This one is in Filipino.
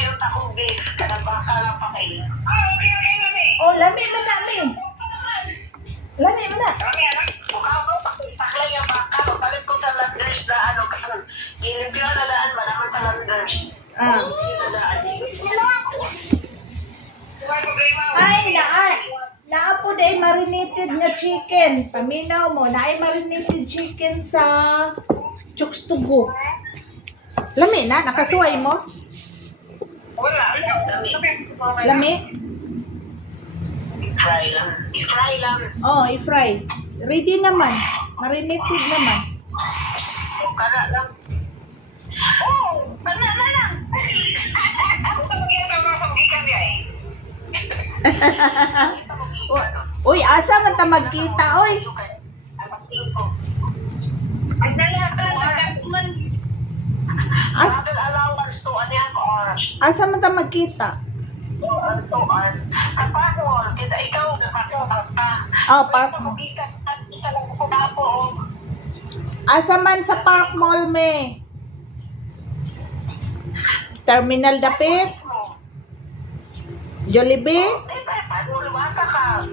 ngayon akong beef. Kanang baka lang pa kayo. Okay lami. Oh, lami man lami. Lami man na. Lami anak. Mukha mo, pakistaklan yung baka. Papalit ko sa landers na ano. Ilimpyo na daan, malaman sa landers. Ay, naa po dahil marinated nga chicken. Paminaw mo, naay marinated chicken sa Chooks to Go. Lami na, nakasuway mo? Wala. Lami? I-fry lang. I-fry lang. Oh, i-fry. Ready naman. Marinated naman. Kana lang. Oh, kana na lang. Ano ba ginagawa sa ikan niya eh? Uy, asa man ta magkita, oy. Asa man ta magkita? Oh, park mall. Asa man sa Park Mall me? Terminal dapit? Jollibee? Lumasa ka.